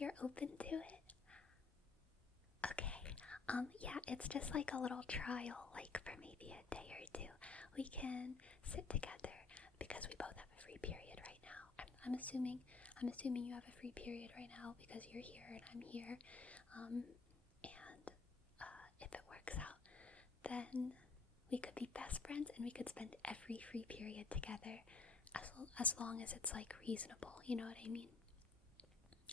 You're open to it? Okay. Yeah, it's just like a little trial, like for maybe a day or two. We can sit together because we both have a free period right now. I'm assuming you have a free period right now because you're here and I'm here. And if it works out, then we could be best friends and we could spend every free period together as long as it's like reasonable, you know what I mean?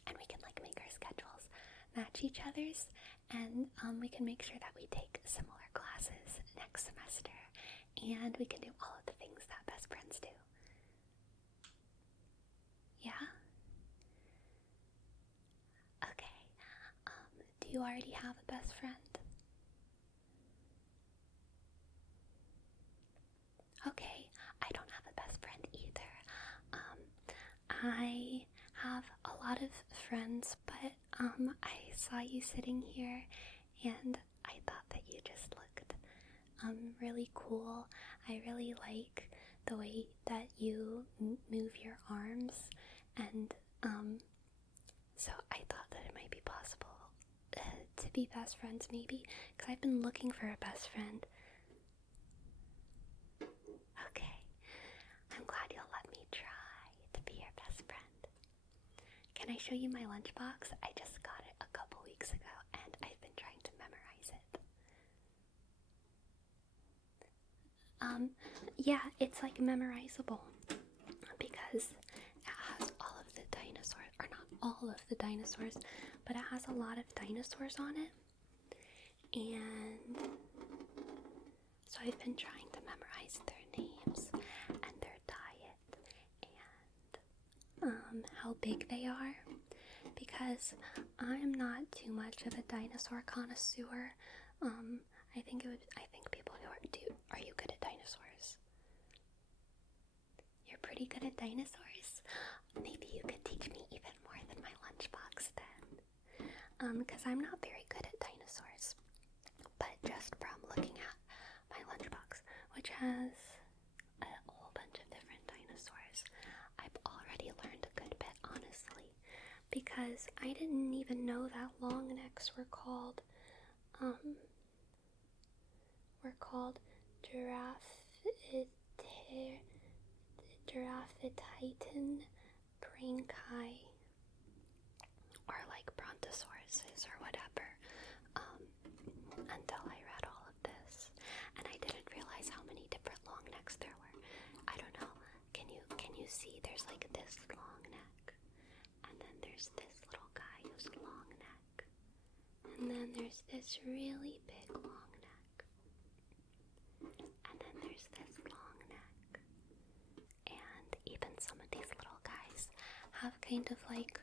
And we can like make our schedules match each other's, and we can make sure that we take similar classes next semester, and we can do all of the things that best friends do. Yeah? Okay. Do you already have a best friend? Okay, I don't have a best friend either. I have a lot of friends, but I saw you sitting here and I thought that you just looked really cool. I really like the way that you move your arms, and so I thought that it might be possible to be best friends maybe, because I've been looking for a best friend. Okay, I'm glad you'll let me try to be your best friend. Can I show you my lunchbox? I just got it a couple weeks ago and I've been trying to memorize it. Yeah, it's like memorizable because it has all of the dinosaurs, or not all of the dinosaurs, but it has a lot of dinosaurs on it. And so I've been trying to memorize their names and their diet and how big they are, because I'm not too much of a dinosaur connoisseur. I think people who are you good at dinosaurs? You're pretty good at dinosaurs? Maybe you could teach me even more than my lunchbox then. Because I'm not very good at dinosaurs. But just from looking at my lunchbox, which has a whole bunch of different dinosaurs, I've already learned a good bit, honestly. Because I didn't even know that long necks were called Giraffatitan branchi, or like brontosauruses or whatever, until I read all of this, and I didn't realize how many different long necks there were. I don't know, can you see there's like this long neck, and then there's this little guy who's long neck, and then there's this really big long neck, and then there's this long neck, and even some of these little guys have kind of like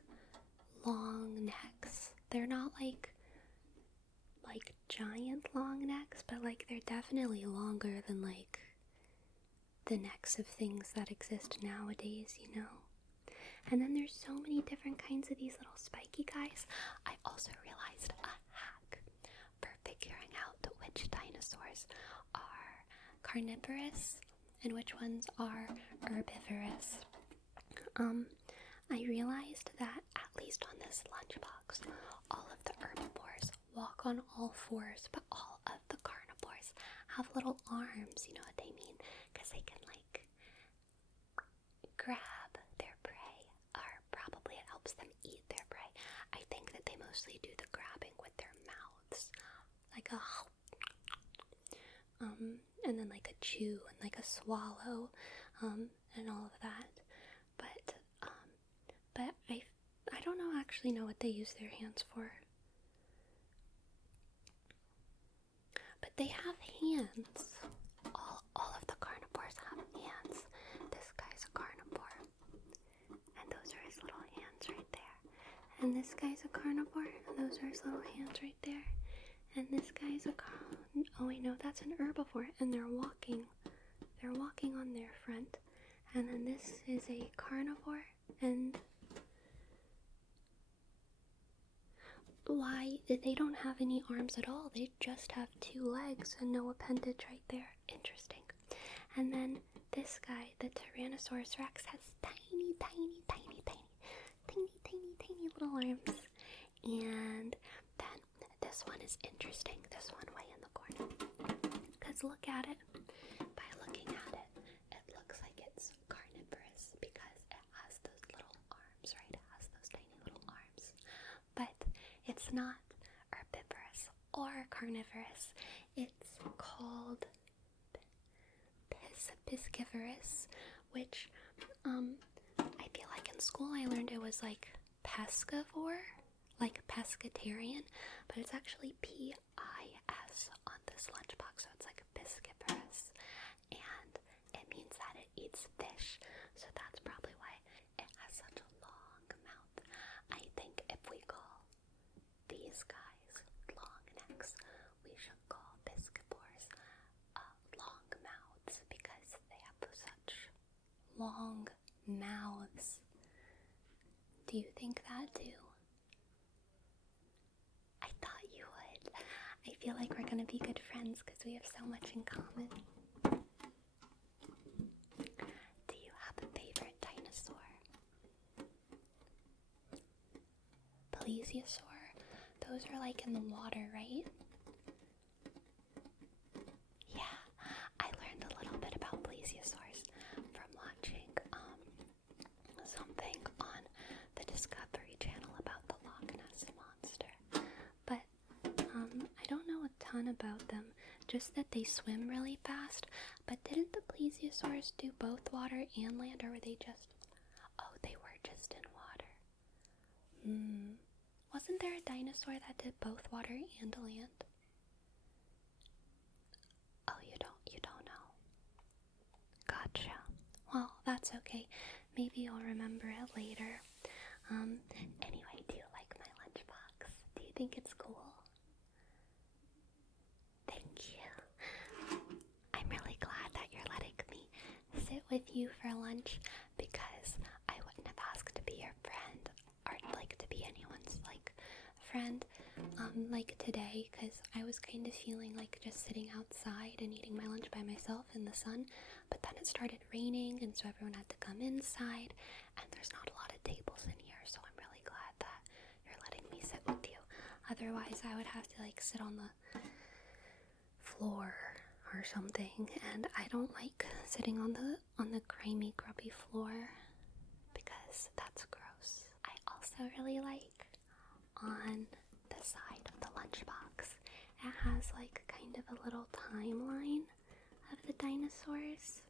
long necks. They're not like giant long necks, but like they're definitely longer than like the necks of things that exist nowadays, you know? And then there's so many different kinds of these little spiky guys. I also realized a hack for figuring out which dinosaurs are carnivorous and which ones are herbivorous. I realized that, at least on this lunchbox, all of the herbivores walk on all fours, but all of the carnivores have little arms, you know what they mean? Because they can like grab their prey, or probably it helps them eat their prey. I think that they mostly do the grabbing with their mouths, like a and then like a chew and like a swallow, and all of that. But I don't actually know what they use their hands for. But they have hands. All of the carnivores have hands. This guy's a carnivore, and those are his little hands right there. And this guy's a carnivore, and those are his little hands right there. And this guy's oh wait, no, that's an herbivore, and they're walking on their front. And then this is a carnivore, and why they don't have any arms at all. They just have 2 legs and no appendage right there. Interesting. And then this guy, the Tyrannosaurus Rex, has tiny little arms. And then this one is interesting, this one way in the corner. Because look at it. By looking at it, it looks like it's carnivorous because it has those little arms, right? It has those tiny little arms. But it's not herbivorous or carnivorous. It's called piscivorous, which I feel like in school I learned it was like pescivore, like pescatarian, but it's actually P-I-S on this lunchbox, so it's like piscivorous, and it means that it eats fish, so that's probably why it has such a long mouth. I think if we call these guys long necks, we should call piscivores long mouths because they have such long mouths. Do you think that too? I thought you would. I feel like we're gonna be good friends because we have so much in common. Do you have a favorite dinosaur? Plesiosaur? Those are like in the water, right? Yeah, I learned a little bit about plesiosaurs from watching something on the Discovery Channel about the Loch Ness Monster. But I don't know a ton about them, just that they swim really fast. But didn't the plesiosaurs do both water and land, or were they just... Oh, they were just in water. Wasn't there a dinosaur that did both water and land? Oh, you don't know. Gotcha. Well, that's okay. Maybe you'll remember it later. Anyway, do you like my lunchbox? Do you think it's cool? Thank you. I'm really glad that you're letting me sit with you for lunch because I wouldn't have asked to be your friend or like to be anyone's like friend like today, because I was kind of feeling like just sitting outside and eating my lunch by myself in the sun, but then it started raining and so everyone had to come inside and there's not a lot of tables in here, so I'm really glad that you're letting me sit with you. Otherwise I would have to like sit on the floor or something, and I don't like sitting on the grimy grubby floor because that's gross. I also really like on the side of the lunchbox it has like kind of a little timeline of the dinosaurs,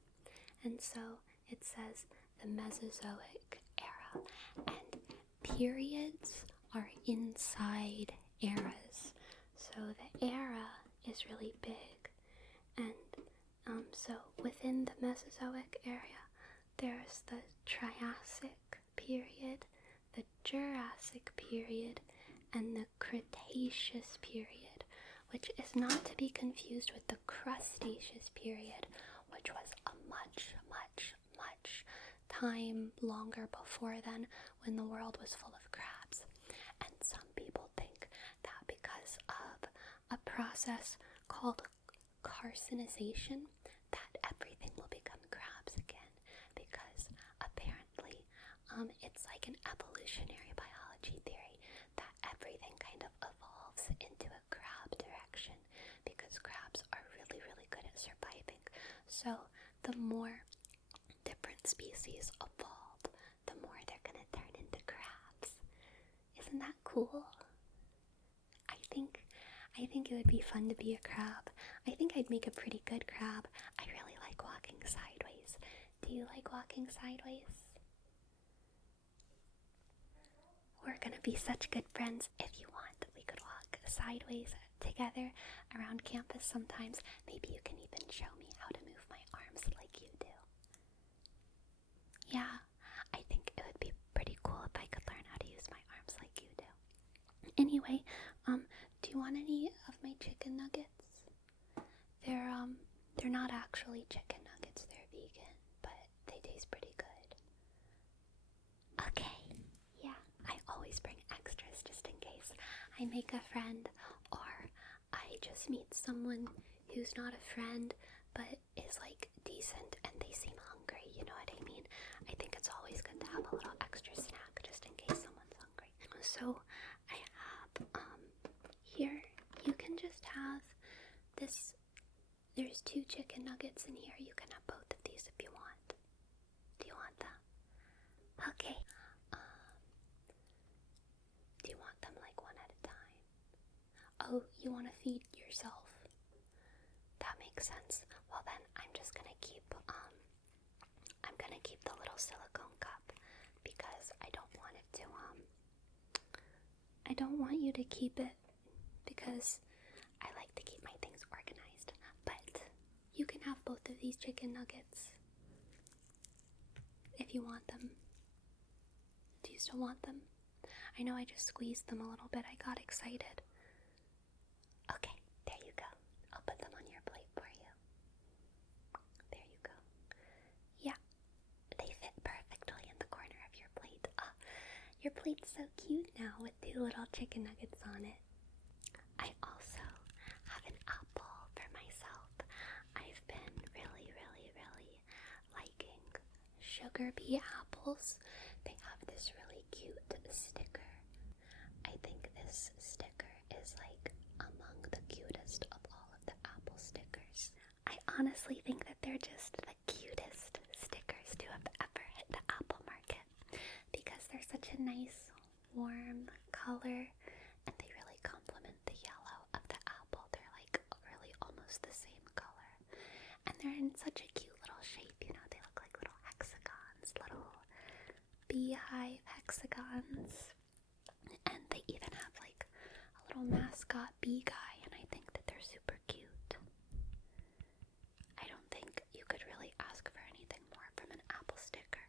and so it says the Mesozoic era, and periods are inside eras, so the era is really big, and so within the Mesozoic area there's the Triassic period, the Jurassic period, and the Cretaceous period, which is not to be confused with the Crustaceous period, which was a much time longer before then, when the world was full of crabs. And some people think that because of a process called carcinization, that everything will become crabs again, because apparently it's like an evolutionary biology theory that everything kind of evolves into a crab direction because crabs are really good at surviving. So the more different species evolve, the more they're gonna turn into crabs. Isn't that cool? I think it would be fun to be a crab. I think I'd make a pretty good crab. I really like walking sideways. Do you like walking sideways? We're gonna be such good friends. If you want, we could walk sideways together around campus sometimes. Maybe you can even show me how to move my arms like you do. Yeah, I think it would be pretty cool if I could learn how to use my arms like you do. Anyway, do you want any of my chicken nuggets? They're not actually chicken nuggets, they're vegan, but they taste pretty good. Okay, yeah, I always bring extras just in case I make a friend, or I just meet someone who's not a friend, but is like decent and they seem hungry, you know what I mean? I think it's always good to have a little extra snack just in case someone's hungry. So I There's 2 chicken nuggets in here. You can have both of these if you want. Do you want them? Okay. Do you want them like one at a time? Oh, you want to feed yourself? That makes sense. Well then, I'm gonna keep the little silicone cup because I don't want it to, I don't want you to keep it because I like to keep my things organized. But you can have both of these chicken nuggets if you want them. Do you still want them? I know I just squeezed them a little bit. I got excited. Okay, there you go. I'll put them on your plate for you. There you go. Yeah, they fit perfectly in the corner of your plate. Oh, your plate's so cute now with 2 little chicken nuggets on it. I also have an apple for myself. I've been really liking sugar bee apples. They have this really cute sticker. I think this sticker is like among the cutest of all of the apple stickers. I honestly think that they're just the cutest stickers to have ever hit the apple market because they're such a nice warm color and they really complement the yellow of the apple. They're like really almost the same color and they're in such a cute little shape, you know, they look like little hexagons, little beehive hexagons, and they even have like a little mascot bee guy, and I think that they're super cute. I don't think you could really ask for anything more from an apple sticker.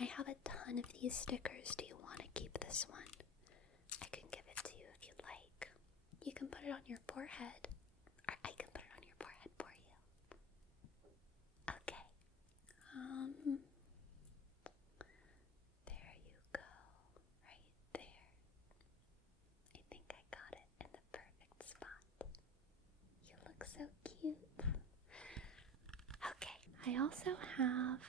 I have a ton of these stickers. Do you want to keep this one? I can give it to you if you'd like. You can put it on your forehead, or I can put it on your forehead for you. Okay. There you go. Right there. I think I got it in the perfect spot. You look so cute. Okay, I also have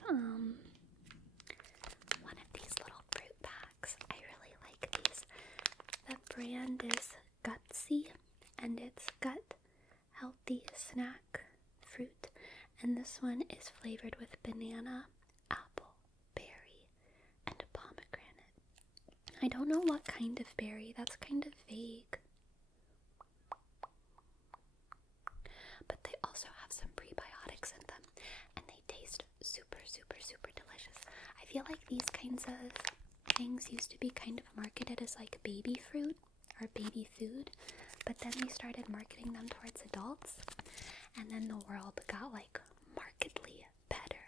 one of these little fruit packs. I really like these. The brand is Gutsy and it's gut healthy snack fruit, and this one is flavored with banana, apple, berry, and pomegranate. I don't know what kind of berry, that's kind of vague. But they also have some prebiotics in them, and they taste super delicious. I feel like these kinds of things used to be kind of marketed as like baby fruit or baby food, but then they started marketing them towards adults, and then the world got like markedly better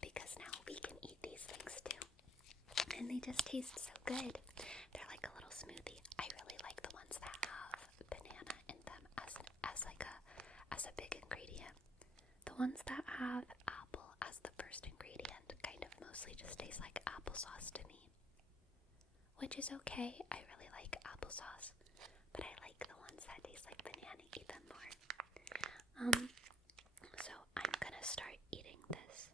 because now we can eat these things too. And they just taste so good. They're like a little smoothie. I really like the ones that have banana in them as a big ingredient. The ones that have apple as the first ingredient kind of mostly just taste like applesauce to me, which is okay. I really like applesauce, but I like the ones that taste like banana even more. So I'm gonna start eating this.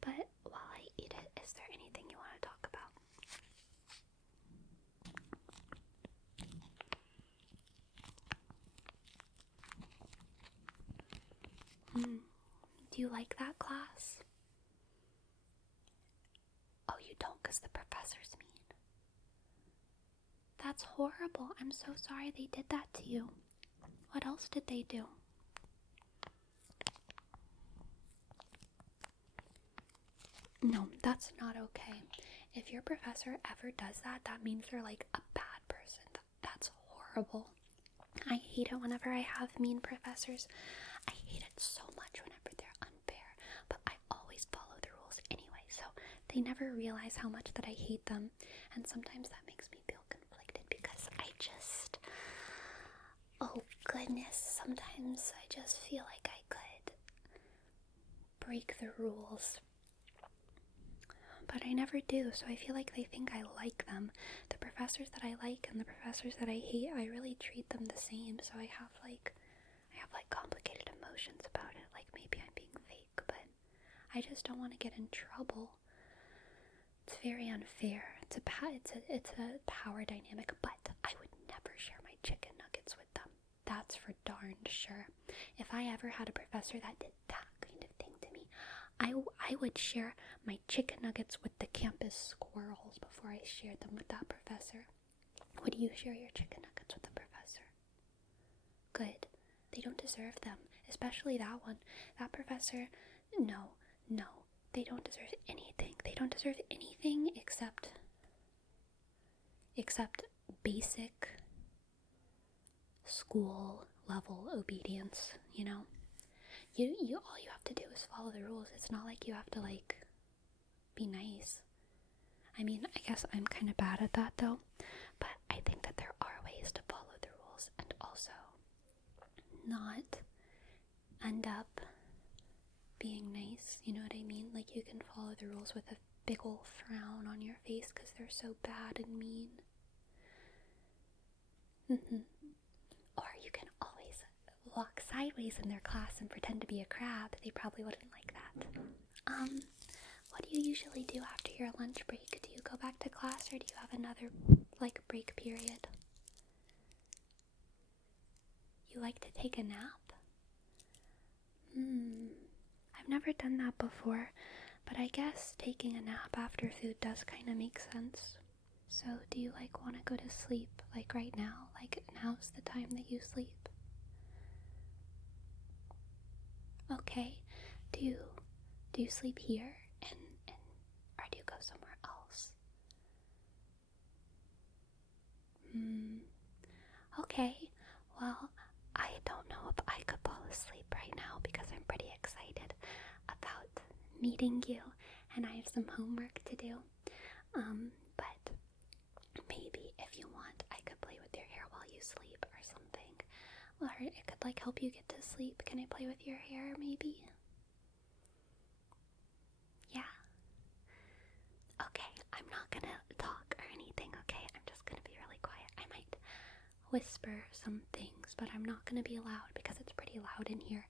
But while I eat it, is there anything you want to talk about? Do you like that class? Oh, you don't because the professor's mean. That's horrible. I'm so sorry they did that to you. What else did they do? No, that's not okay. If your professor ever does that, that means they're like a bad person. That's horrible. I hate it whenever I have mean professors. I hate it so much whenever they're unfair, but I always follow the rules anyway, so they never realize how much that I hate them, and sometimes that makes me feel conflicted because oh goodness, sometimes I just feel like I could break the rules. But I never do, so I feel like they think I like them. The professors that I like and the professors that I hate, I really treat them the same, so I have like complicated emotions about it. Like maybe I'm being fake, but I just don't want to get in trouble. It's very unfair. It's a power dynamic, but I would never share my chicken nuggets with them. That's for darn sure. If I ever had a professor that did that kind of thing to me, I would share my chicken nuggets with the campus squirrels before I shared them with that professor. Would you share your chicken nuggets with the professor? Good. They don't deserve them, especially that one. That professor, no, they don't deserve anything. They don't deserve anything except basic school level obedience, you know? You all you have to do is follow the rules. It's not like you have to like be nice. I mean, I guess I'm kind of bad at that though, but I think that there are ways to follow the rules and also not end up being nice, you know what I mean? Like, you can follow the rules with a big ol' frown on your face because they're so bad and mean. Or you can always walk sideways in their class and pretend to be a crab. They probably wouldn't like that. What do you usually do after your lunch break? Do you go back to class or do you have another, like, break period? You like to take a nap? I've never done that before, but I guess taking a nap after food does kind of make sense. So, do you, like, want to go to sleep, like, right now? Like, now's the time that you sleep? Okay. Do you sleep here? And or do you go somewhere else? Okay. Well, I don't know if I could fall asleep right now because I'm pretty excited about meeting you and I have some homework to do. But maybe if you want, I could play with your hair while you sleep or something. Or it could like help you get to sleep. Can I play with your hair maybe? Yeah. Okay, I'm not gonna talk or anything, okay? I'm just gonna be really quiet. I might whisper some things, but I'm not gonna be loud because it's pretty loud in here.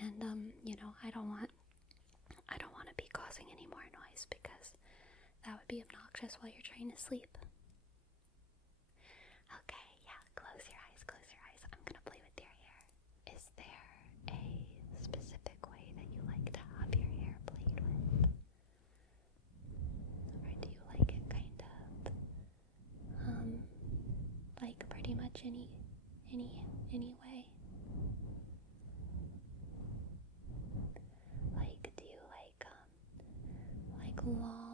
And you know, I don't want to be causing any more noise because that would be obnoxious while you're trying to sleep. Okay, yeah, close your eyes. I'm gonna play with your hair. Is there a specific way that you like to have your hair played with? Or do you like it kind of, like pretty much any way? Like, do you like long